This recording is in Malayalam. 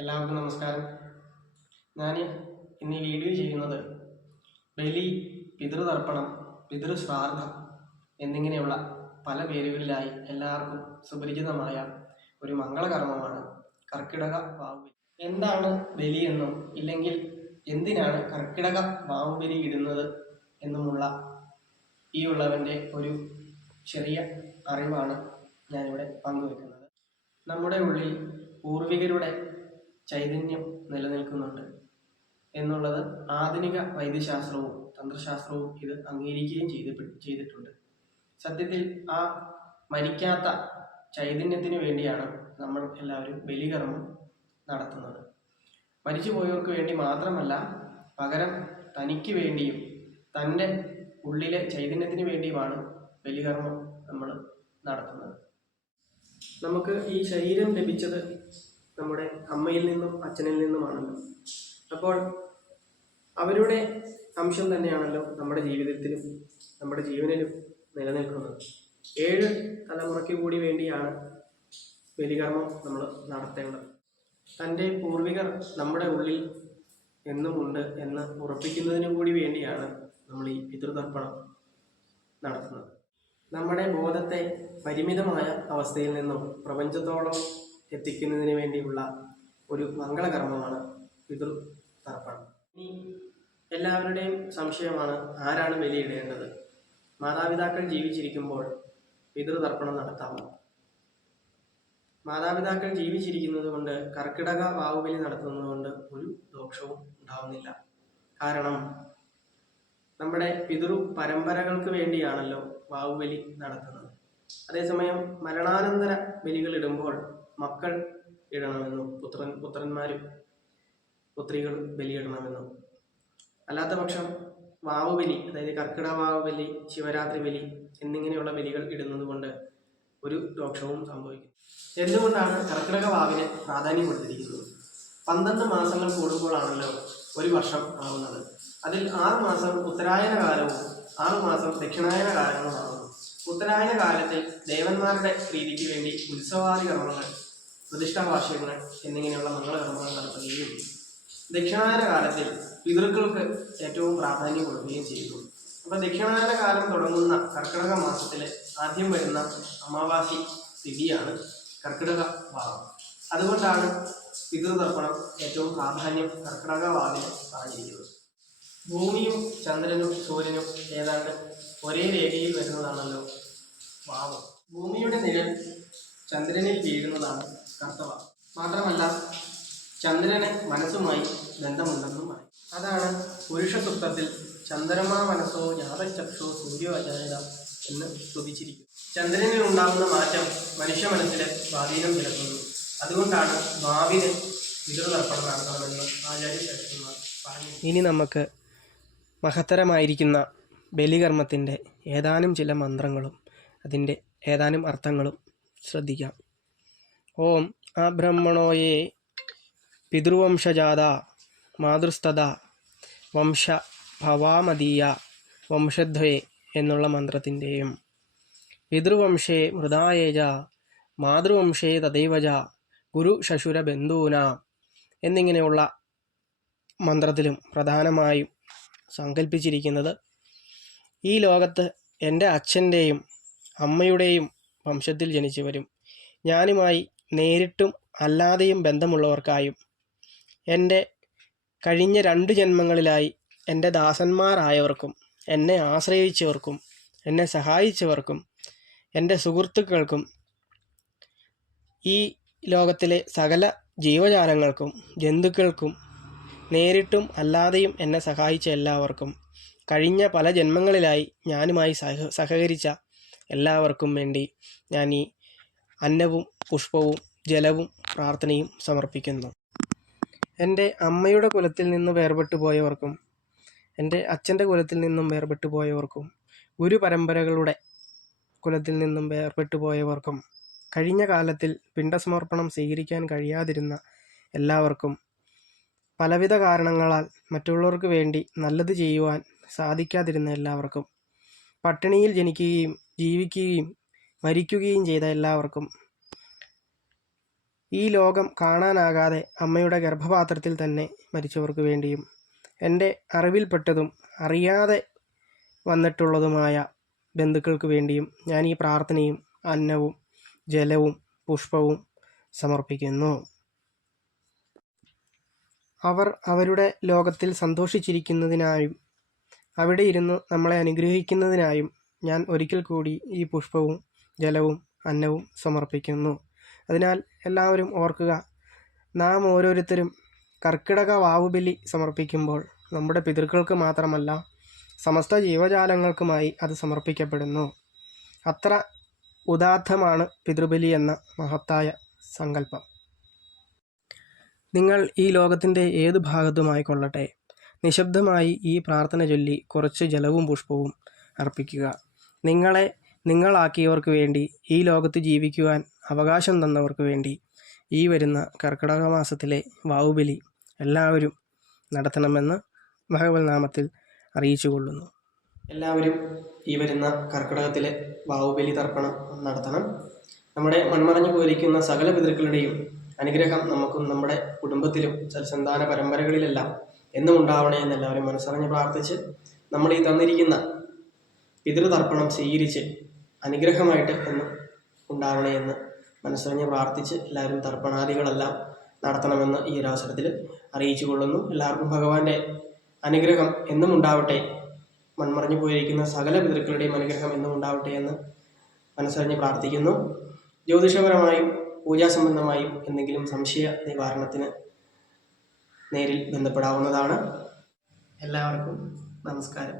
എല്ലാവർക്കും നമസ്കാരം. ഞാൻ ഇന്ന് ഈ വീഡിയോ ചെയ്യുന്നത് ബലി, പിതൃതർപ്പണം, പിതൃശ്രാദ്ധം എന്നിങ്ങനെയുള്ള പല പേരുകളിലായി എല്ലാവർക്കും സുപരിചിതമായ ഒരു മംഗളകർമ്മമാണ് കർക്കിടക വാവുബലി. എന്താണ് ബലി എന്നും ഇല്ലെങ്കിൽ എന്തിനാണ് കർക്കിടക വാവുബലി ഇടുന്നത് എന്നുമുള്ള ഈ ഉള്ളവൻ്റെ ഒരു ചെറിയ അറിവാണ് ഞാനിവിടെ പങ്കുവെക്കുന്നത്. നമ്മുടെ ഉള്ളിൽ പൂർവികരുടെ ചൈതന്യം നിലനിൽക്കുന്നുണ്ട് എന്നുള്ളത് ആധുനിക വൈദ്യശാസ്ത്രവും തന്ത്രശാസ്ത്രവും ഇത് അംഗീകരിക്കുകയും ചെയ്തിട്ടുണ്ട്. സത്യത്തിൽ ആ മരിക്കാത്ത ചൈതന്യത്തിന് വേണ്ടിയാണ് നമ്മൾ എല്ലാവരും ബലികർമ്മം നടത്തുന്നത്. മരിച്ചുപോയവർക്ക് വേണ്ടി മാത്രമല്ല, പകരം തനിക്ക് വേണ്ടിയും തൻ്റെ ഉള്ളിലെ ചൈതന്യത്തിന് വേണ്ടിയുമാണ് ബലികർമ്മം നമ്മൾ നടത്തുന്നത്. നമുക്ക് ഈ ശരീരം ലഭിച്ചത് നമ്മുടെ അമ്മയിൽ നിന്നും അച്ഛനിൽ നിന്നുമാണല്ലോ. അപ്പോൾ അവരുടെ അംശം തന്നെയാണല്ലോ നമ്മുടെ ജീവിതത്തിലും നമ്മുടെ ജീവനിലും നിലനിൽക്കുന്നത്. 7 തലമുറയ്ക്ക് കൂടി വേണ്ടിയാണ് ബലികർമ്മം നമ്മൾ നടത്തേണ്ടത്. തൻ്റെ പൂർവികർ നമ്മുടെ ഉള്ളിൽ എന്നുമുണ്ട് എന്ന് ഉറപ്പിക്കുന്നതിന് കൂടി വേണ്ടിയാണ് നമ്മൾ ഈ പിതൃതർപ്പണം നടത്തുന്നത്. നമ്മുടെ ബോധത്തെ പരിമിതമായ അവസ്ഥയിൽ നിന്നും പ്രപഞ്ചത്തോളം എത്തിക്കുന്നതിന് വേണ്ടിയുള്ള ഒരു മംഗളകർമ്മമാണ് പിതൃതർപ്പണം. ഇനി എല്ലാവരുടെയും സംശയമാണ്, ആരാണ് ബലിയിടേണ്ടത്? മാതാപിതാക്കൾ ജീവിച്ചിരിക്കുമ്പോൾ പിതൃതർപ്പണം നടത്താമോ? മാതാപിതാക്കൾ ജീവിച്ചിരിക്കുന്നത് കൊണ്ട് കർക്കിടക വാവുബലി നടത്തുന്നത് കൊണ്ട് ഒരു ദോഷവും ഉണ്ടാവുന്നില്ല. കാരണം നമ്മുടെ പിതൃ പരമ്പരകൾക്ക് വേണ്ടിയാണല്ലോ വാവുബലി നടത്തുന്നത്. അതേസമയം മരണാനന്തര ബലികൾ ഇടുമ്പോൾ മക്കൾ ഇടണമെന്നും പുത്രന്മാരും പുത്രികൾ ബലിയിടണമെന്നും, അല്ലാത്ത പക്ഷം വാവുബലി, അതായത് കർക്കിടക വാവുബലി, ശിവരാത്രി ബലി എന്നിങ്ങനെയുള്ള ബലികൾ ഇടുന്നത് കൊണ്ട് ഒരു ദോഷവും സംഭവിക്കും. എന്തുകൊണ്ടാണ് കർക്കിടക വാവിന് പ്രാധാന്യം കൊടുത്തിരിക്കുന്നത്? 12 മാസങ്ങൾ കൂടുമ്പോഴാണല്ലോ ഒരു വർഷം ആവുന്നത്. അതിൽ 6 മാസം ഉത്തരായന കാലവും 6 മാസം ദക്ഷിണായന കാലങ്ങളുമാകുന്നു. ഉത്തരായന കാലത്തിൽ ദേവന്മാരുടെ പ്രീതിക്ക് വേണ്ടി ഉത്സവാദി കർമ്മങ്ങൾ, പ്രതിഷ്ഠാവാർഷികങ്ങൾ എന്നിങ്ങനെയുള്ള മംഗളകർമ്മങ്ങൾ നടത്തുകയും ദക്ഷിണായന കാലത്തിൽ പിതൃക്കൾക്ക് ഏറ്റവും പ്രാധാന്യം കൊടുക്കുകയും ചെയ്യുന്നു. അപ്പോൾ ദക്ഷിണായന കാലം തുടങ്ങുന്ന കർക്കിടക മാസത്തിലെ ആദ്യം വരുന്ന അമാവാസി തിഥിയാണ് കർക്കിടക വാവ്. അതുകൊണ്ടാണ് പിതൃതർപ്പണം ഏറ്റവും പ്രാധാന്യം കർക്കിടക വാവിന് പറഞ്ഞിരിക്കുന്നത്. ഭൂമിയും ചന്ദ്രനും സൂര്യനും ഏതാണ്ട് ഒരേ രേഖയിൽ വരുന്നതാണല്ലോ വാവ്. ഭൂമിയുടെ നിഴൽ ചന്ദ്രനിൽ വീഴുന്നതാണ് കർത്തവ. മാത്രമല്ല ചന്ദ്രന് മനസ്സുമായി ബന്ധമുണ്ടെന്നുമായി. അതാണ് പുരുഷസൂക്തത്തിൽ ചന്ദ്രമാ മനസ്സോ യാതചക്ഷോ സൂര്യോ അജായത എന്ന് സ്തുതിച്ചിരിക്കുന്നു. ചന്ദ്രനിൽ ഉണ്ടാകുന്ന മാറ്റം മനുഷ്യ മനസ്സിലെ സ്വാധീനം ചെലുത്തുന്നു. അതുകൊണ്ടാണ് വാവിന് പിതൃതർപ്പണം നടത്തണമെന്ന് ആചാര്യശ്രേഷ്ഠന്മാർ പറഞ്ഞു. ഇനി നമുക്ക് മഹത്തരമായിരിക്കുന്ന ബലികർമ്മത്തിൻ്റെ ഏതാനും ചില മന്ത്രങ്ങളും അതിൻ്റെ ഏതാനും അർത്ഥങ്ങളും ശ്രദ്ധിക്കാം. ഓം അബ്രഹ്മണോയേ പിതൃവംശജാത മാതൃസ്തത വംശ ഭവാമതീയ വംശദ്വേ എന്നുള്ള മന്ത്രത്തിൻ്റെയും പിതൃവംശേ മൃതായേജ മാതൃവംശേ തദൈവജ ഗുരു ശശുര ബന്ധൂന എന്നിങ്ങനെയുള്ള മന്ത്രത്തിലും പ്രധാനമായും സങ്കല്പിച്ചിരിക്കുന്നത്, ഈ ലോകത്ത് എൻ്റെ അച്ഛൻ്റെയും അമ്മയുടെയും വംശത്തിൽ ജനിച്ചവരും ഞാനുമായി നേരിട്ടും അല്ലാതെയും ബന്ധമുള്ളവർക്കായും എൻ്റെ കഴിഞ്ഞ 2 ജന്മങ്ങളിലായി എൻ്റെ ദാസന്മാരായവർക്കും എന്നെ ആശ്രയിച്ചവർക്കും എന്നെ സഹായിച്ചവർക്കും എൻ്റെ സുഹൃത്തുക്കൾക്കും ഈ ലോകത്തിലെ സകല ജീവജാലങ്ങൾക്കും ജന്തുക്കൾക്കും നേരിട്ടും അല്ലാതെയും എന്നെ സഹായിച്ച എല്ലാവർക്കും കഴിഞ്ഞ പല ജന്മങ്ങളിലായി ഞാനുമായി സഹകരിച്ച എല്ലാവർക്കും വേണ്ടി ഞാൻ ഈ അന്നവും പുഷ്പവും ജലവും പ്രാർത്ഥനയും സമർപ്പിക്കുന്നു. എൻ്റെ അമ്മയുടെ കുലത്തിൽ നിന്ന് വേർപെട്ടു പോയവർക്കും എൻ്റെ അച്ഛൻ്റെ കുലത്തിൽ നിന്നും വേർപെട്ടു പോയവർക്കും ഗുരുപരമ്പരകളുടെ കുലത്തിൽ നിന്നും വേർപെട്ടു പോയവർക്കും കഴിഞ്ഞ കാലത്തിൽ പിണ്ടസമർപ്പണം സ്വീകരിക്കാൻ കഴിയാതിരുന്ന എല്ലാവർക്കും പലവിധ കാരണങ്ങളാൽ മറ്റുള്ളവർക്ക് വേണ്ടി നല്ലത് ചെയ്യുവാൻ സാധിക്കാതിരുന്ന എല്ലാവർക്കും പട്ടിണിയിൽ ജനിക്കുകയും ജീവിക്കുകയും മരിക്കുകയും ചെയ്ത എല്ലാവർക്കും ഈ ലോകം കാണാനാകാതെ അമ്മയുടെ ഗർഭപാത്രത്തിൽ തന്നെ മരിച്ചവർക്ക് വേണ്ടിയും എൻ്റെ അറിവിൽപ്പെട്ടതും അറിയാതെ വന്നിട്ടുള്ളതുമായ ബന്ധുക്കൾക്ക് വേണ്ടിയും ഞാൻ ഈ പ്രാർത്ഥനയും അന്നവും ജലവും പുഷ്പവും സമർപ്പിക്കുന്നു. അവർ അവരുടെ ലോകത്തിൽ സന്തോഷിച്ചിരിക്കുന്നതിനായും അവിടെ ഇരുന്ന് നമ്മളെ അനുഗ്രഹിക്കുന്നതിനായും ഞാൻ ഒരിക്കൽ കൂടി ഈ പുഷ്പവും ജലവും അന്നവും സമർപ്പിക്കുന്നു. അതിനാൽ എല്ലാവരും ഓർക്കുക, നാം ഓരോരുത്തരും കർക്കിടക വാവുബലി സമർപ്പിക്കുമ്പോൾ നമ്മുടെ പിതൃക്കൾക്ക് മാത്രമല്ല സമസ്ത ജീവജാലങ്ങൾക്കുമായി അത് സമർപ്പിക്കപ്പെടുന്നു. അത്ര ഉദാത്തമാണ് പിതൃബലി എന്ന മഹത്തായ സങ്കല്പം. നിങ്ങൾ ഈ ലോകത്തിൻ്റെ ഏതു ഭാഗത്തുമായിക്കൊള്ളട്ടെ, നിശബ്ദമായി ഈ പ്രാർത്ഥന ചൊല്ലി കുറച്ച് ജലവും പുഷ്പവും അർപ്പിക്കുക. നിങ്ങളെ നിങ്ങളാക്കിയവർക്ക് വേണ്ടി, ഈ ലോകത്ത് ജീവിക്കുവാൻ അവകാശം തന്നവർക്ക് വേണ്ടി ഈ വരുന്ന കർക്കിടക മാസത്തിലെ വാവുബലി എല്ലാവരും നടത്തണമെന്ന് ഭഗവത് നാമത്തിൽ അറിയിച്ചുകൊള്ളുന്നു. എല്ലാവരും ഈ വരുന്ന കർക്കിടകത്തിലെ വാവുബലി തർപ്പണം നടത്തണം. നമ്മുടെ മൺമറഞ്ഞു പോയിരിക്കുന്ന സകല പിതൃക്കളുടെയും അനുഗ്രഹം നമുക്കും നമ്മുടെ കുടുംബത്തിലും സൽസന്താന പരമ്പരകളിലെല്ലാം എന്നും ഉണ്ടാവണേ എന്ന് എല്ലാവരും മനസ്സറിഞ്ഞ് പ്രാർത്ഥിച്ച് നമ്മൾ ഈ തന്നിരിക്കുന്ന പിതൃതർപ്പണം സ്വീകരിച്ച് അനുഗ്രഹമായിട്ട് എന്നും ഉണ്ടാവണേ എന്ന് മനസ്സറിഞ്ഞ് പ്രാർത്ഥിച്ച് എല്ലാവരും തർപ്പണാദികളെല്ലാം നടത്തണമെന്ന് ഈ ഒരു അവസരത്തിൽ അറിയിച്ചു കൊള്ളുന്നു. എല്ലാവർക്കും ഭഗവാന്റെ അനുഗ്രഹം എന്നും ഉണ്ടാവട്ടെ, മൺമറഞ്ഞു പോയിരിക്കുന്ന സകല പിതൃക്കളുടെയും അനുഗ്രഹം എന്നും ഉണ്ടാവട്ടെ എന്ന് മനസ്സറിഞ്ഞ് പ്രാർത്ഥിക്കുന്നു. ജ്യോതിഷപരമായും പൂജാസംബന്ധമായും എന്തെങ്കിലും സംശയ നിവാരണത്തിന് നേരിൽ ബന്ധപ്പെടാവുന്നതാണ്. എല്ലാവർക്കും നമസ്കാരം.